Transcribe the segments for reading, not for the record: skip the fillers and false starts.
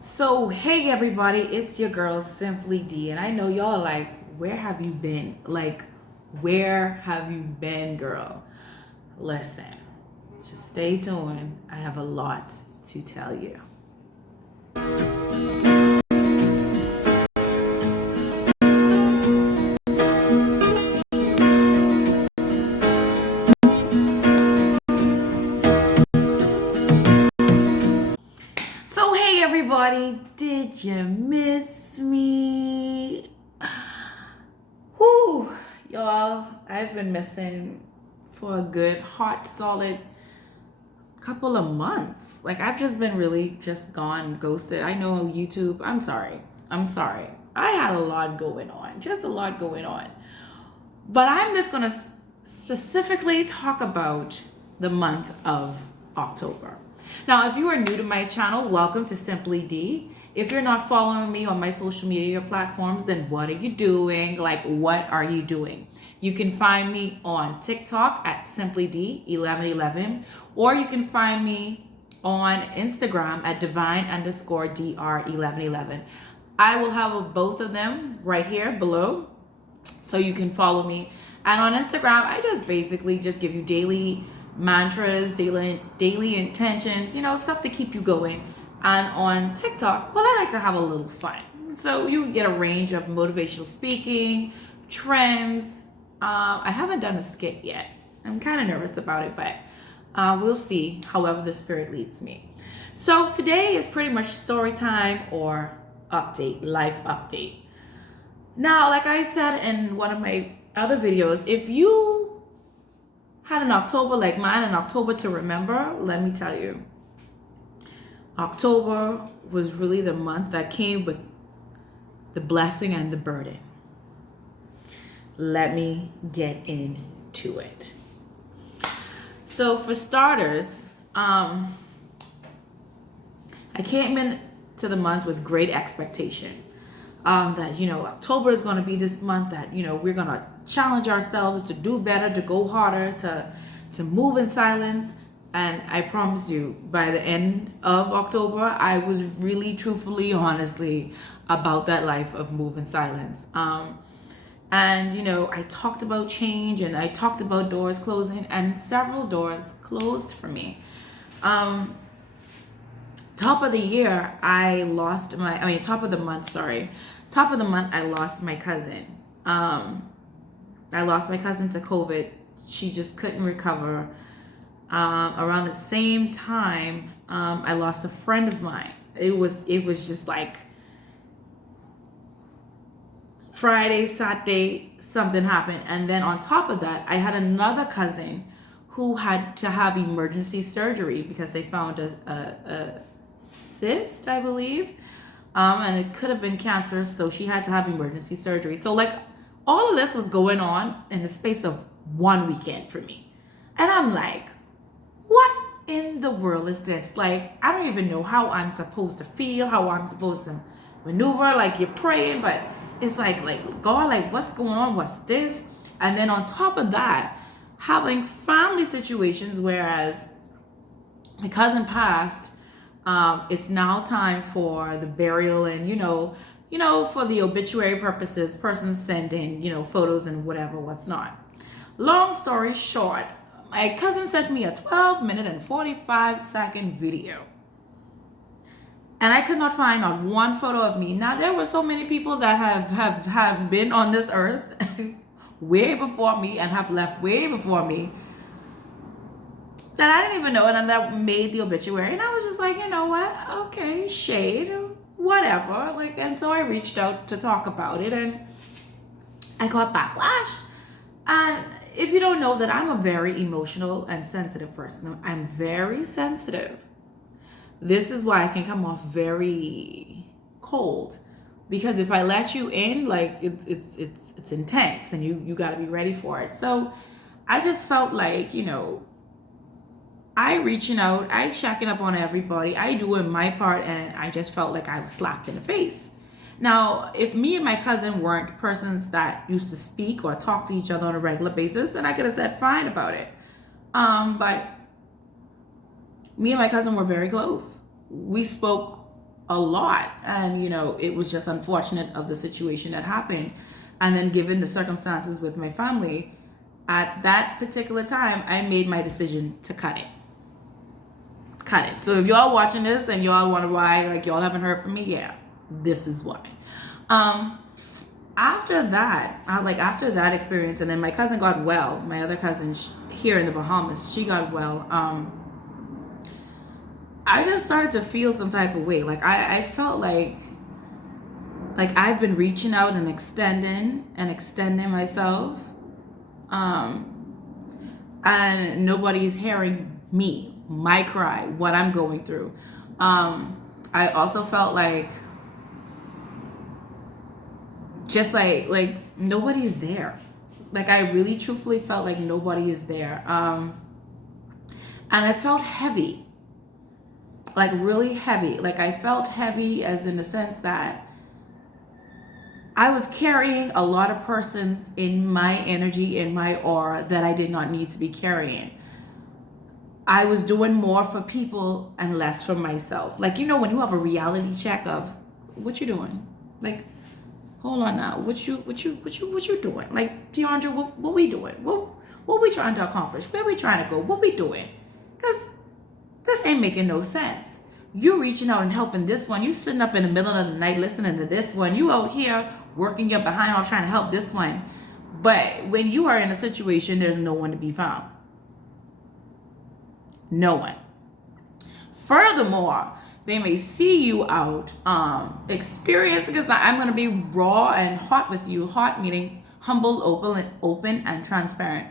So, hey everybody, it's your girl SimplyDee, and I know y'all are like, where have you been? Like, where have you been, girl? Listen, just stay tuned. I have a lot to tell you. So, hey everybody, did you miss me? Whew, y'all, I've been missing for a good, hot, solid couple of months. Like I've just been really just gone ghosted. I know YouTube. I'm sorry. I'm sorry. I had a lot going on. Just a lot going on. But I'm just going to specifically talk about the month of October. Now, if you are new to my channel, welcome to SimplyDee. If you're not following me on my social media platforms, then what are you doing? Like, what are you doing? You can find me on TikTok at SimplyDee1111, or you can find me on Instagram at divine_dr1111. I will have both of them right here below, so you can follow me. And on Instagram, I just basically just give you daily mantras, daily intentions, stuff to keep you going. And on TikTok, well, I like to have a little fun. So you get a range of motivational speaking, trends. I haven't done a skit yet. I'm kind of nervous about it, but we'll see however the spirit leads me. So today is pretty much story time or update, life update. Now, like I said in one of my other videos, if you had an October like mine, an October to remember, let me tell you, October was really the month that came with the blessing and the burden. Let me get into it. So for starters, I came into the month with great expectation. That October is going to be this month that we're going to challenge ourselves to do better, to go harder, to move in silence. And I promise you, by the end of October, I was really, truthfully, honestly about that life of move in silence. And I talked about change, and I talked about doors closing, and several doors closed for me. Top of the year, top of the month, sorry. Top of the month, I lost my cousin. I lost my cousin to COVID. She just couldn't recover. Around the same time, I lost a friend of mine. It was just like Friday, Saturday, something happened. And then on top of that, I had another cousin who had to have emergency surgery because they found a cyst, I believe. And it could have been cancer, so she had to have emergency surgery. So like all of this was going on in the space of one weekend for me. And I'm like, what in the world is this? Like, I don't even know how I'm supposed to feel, how I'm supposed to maneuver. Like, you're praying, but it's like God, like, what's going on? What's this? And then on top of that, having family situations, whereas my cousin passed, it's now time for the burial, and for the obituary purposes, persons send in photos and what's not. Long story short, my cousin sent me a 12-minute and 45-second video, and I could not find not one photo of me. Now, there were so many people that have been on this earth way before me and have left way before me that I didn't even know, and that made the obituary. And I was just like, you know what? Okay, shade, whatever. And so I reached out to talk about it, and I got backlash. And if you don't know that I'm a very emotional and sensitive person, I'm very sensitive. This is why I can come off very cold, because if I let you in, like it's intense, and you got to be ready for it. So I just felt like, I reaching out, I checking up on everybody, I doing my part, and I just felt like I was slapped in the face. Now, if me and my cousin weren't persons that used to speak or talk to each other on a regular basis, then I could have said fine about it. But me and my cousin were very close. We spoke a lot. And, it was just unfortunate of the situation that happened. And then given the circumstances with my family, at that particular time, I made my decision to cut it. So if y'all watching this and y'all wonder why, like, y'all haven't heard from me, yeah, this is why. After that experience, and then my cousin got well. My other cousin here in the Bahamas, she got well. I just started to feel some type of way. Like I felt like I've been reaching out and extending myself, and nobody's hearing me, my cry, what I'm going through. I also felt like just like nobody's there. Like I really truthfully felt like nobody is there. And I felt heavy, like really heavy. Like I felt heavy as in the sense that I was carrying a lot of persons in my energy, in my aura, that I did not need to be carrying. I was doing more for people and less for myself. Like, when you have a reality check of what you doing? Like, hold on now. What you doing? Like, DeAndre, what we doing? What we trying to accomplish? Where we trying to go? What we doing? Because this ain't making no sense. You reaching out and helping this one. You sitting up in the middle of the night listening to this one. You out here working your behind off trying to help this one. But when you are in a situation, there's no one to be found. No one. Furthermore, they may see you out, experiencing, because I'm going to be raw and hot with you. Hot meaning humble, open and transparent.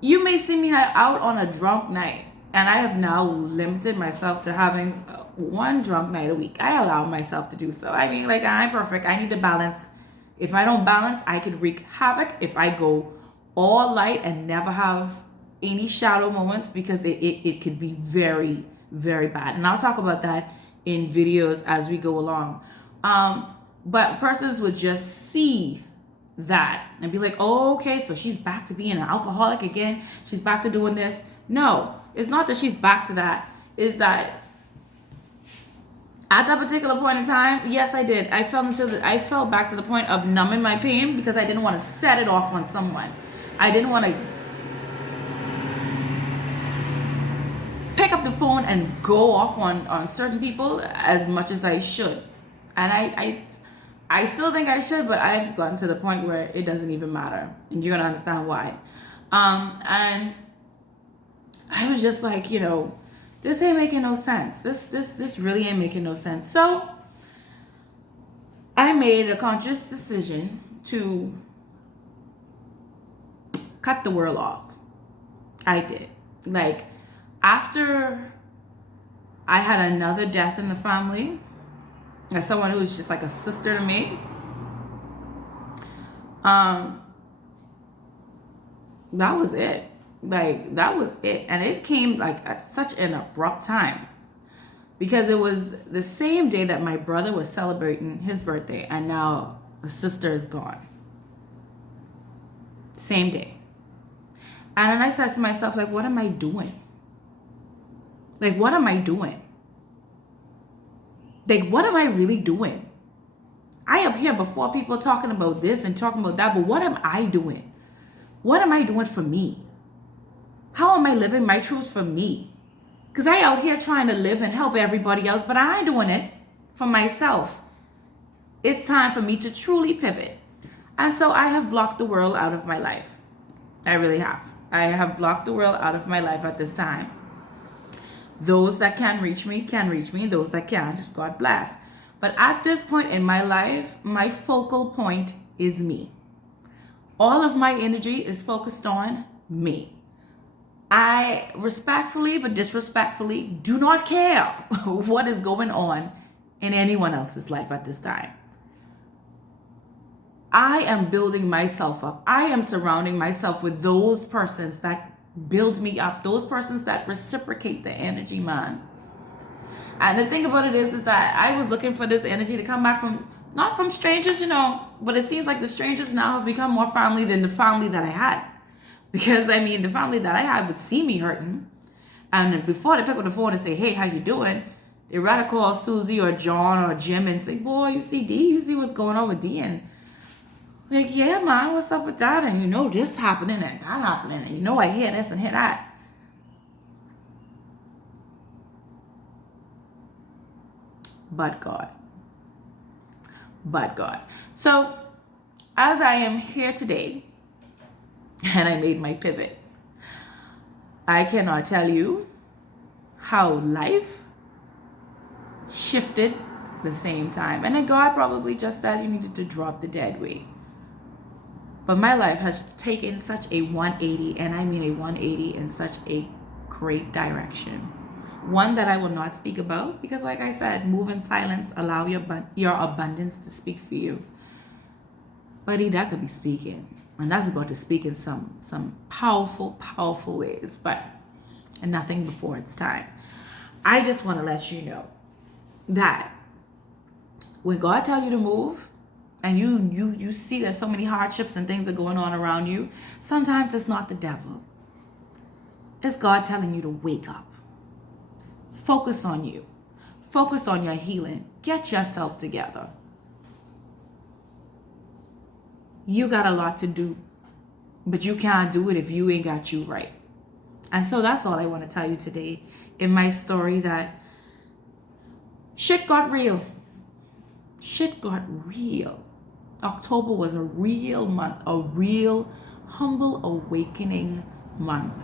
You may see me out on a drunk night, and I have now limited myself to having one drunk night a week. I allow myself to do so. I mean, like, I'm perfect. I need to balance. If I don't balance, I could wreak havoc. If I go all light and never have any shadow moments, because it could be very, very bad. And I'll talk about that in videos as we go along. But persons would just see that and be like, oh, okay, so she's back to being an alcoholic again. She's back to doing this. No, it's not that she's back to that. It's that at that particular point in time, yes, I did. I fell back to the point of numbing my pain because I didn't want to set it off on someone. I didn't want to pick up the phone and go off on certain people as much as I should. And I still think I should, but I've gotten to the point where it doesn't even matter. And you're going to understand why. And I was just like, this ain't making no sense. This really ain't making no sense. So I made a conscious decision to cut the world off. I did. Like, after I had another death in the family, as someone who's just like a sister to me, that was it. Like, that was it. And it came like at such an abrupt time, because it was the same day that my brother was celebrating his birthday, and now a sister is gone. Same day. And then I said to myself, like, what am I doing? Like, what am I doing? Like, what am I really doing? I am here before people talking about this and talking about that, but what am I doing? What am I doing for me? How am I living my truth for me? Because I out here trying to live and help everybody else, but I ain't doing it for myself. It's time for me to truly pivot. And so I have blocked the world out of my life. I really have. I have blocked the world out of my life at this time. Those that can reach me can reach me. Those that can't, God bless. But at this point in my life, my focal point is me. All of my energy is focused on me. I respectfully but disrespectfully do not care what is going on in anyone else's life at this time. I am building myself up. I am surrounding myself with those persons that build me up, those persons that reciprocate the energy, man. And the thing about it is that I was looking for this energy to come back from, not from strangers, but it seems like the strangers now have become more family than the family that I had. Because, I mean, the family that I had would see me hurting. And before they pick up the phone and say, hey, how you doing? They rather call Susie or John or Jim and say, boy, you see D? You see what's going on with D? And like, yeah, man, what's up with that? And you know this happening and that happening. And you know I hear this and hear that. But God. But God. So, as I am here today, and I made my pivot, I cannot tell you how life shifted the same time. And then God probably just said you needed to drop the dead weight. But my life has taken such a 180, and I mean a 180 in such a great direction. One that I will not speak about because, like I said, move in silence, allow your abundance to speak for you. But that could be speaking, and that's about to speak in some powerful, powerful ways, but and nothing before it's time. I just want to let you know that when God tells you to move, and you see that so many hardships and things are going on around you, sometimes it's not the devil. It's God telling you to wake up. Focus on you. Focus on your healing. Get yourself together. You got a lot to do, but you can't do it if you ain't got you right. And so that's all I want to tell you today in my story, that shit got real. Shit got real. October was a real month, a real humble awakening month.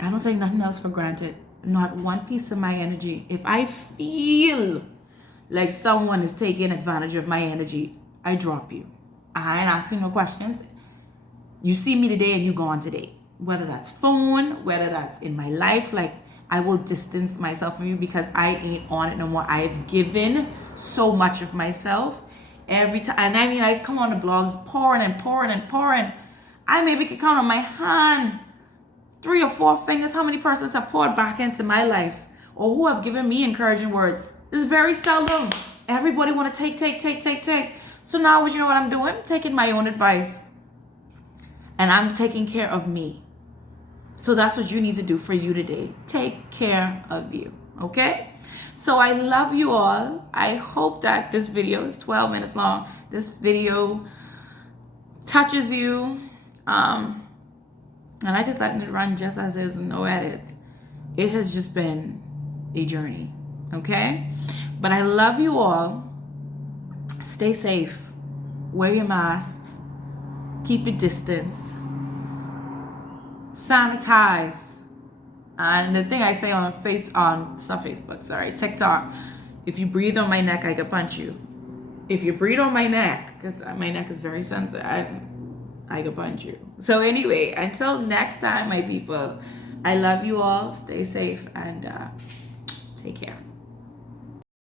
I don't take nothing else for granted. Not one piece of my energy. If I feel like someone is taking advantage of my energy, I drop you. I ain't asking no questions. You see me today and you gone today. Whether that's phone, whether that's in my life, like I will distance myself from you because I ain't on it no more. I've given so much of myself every time. And I mean, I come on the blogs pouring and pouring and pouring. I maybe could count on my hand 3 or 4 fingers how many persons have poured back into my life or who have given me encouraging words. It's very seldom. Everybody want to take. So now, you know what I'm doing? Taking my own advice. And I'm taking care of me. So that's what you need to do for you today. Take care of you. Okay? So I love you all. I hope that this video is 12 minutes long. This video touches you. And I just letting it run just as is, no edits. It has just been a journey. Okay? But I love you all. Stay safe. Wear your masks. Keep your distance. Sanitize. And the thing I say on TikTok, if you breathe on my neck, I can punch you. If you breathe on my neck, because my neck is very sensitive, I can punch you. So anyway, until next time, my people, I love you all. Stay safe and take care.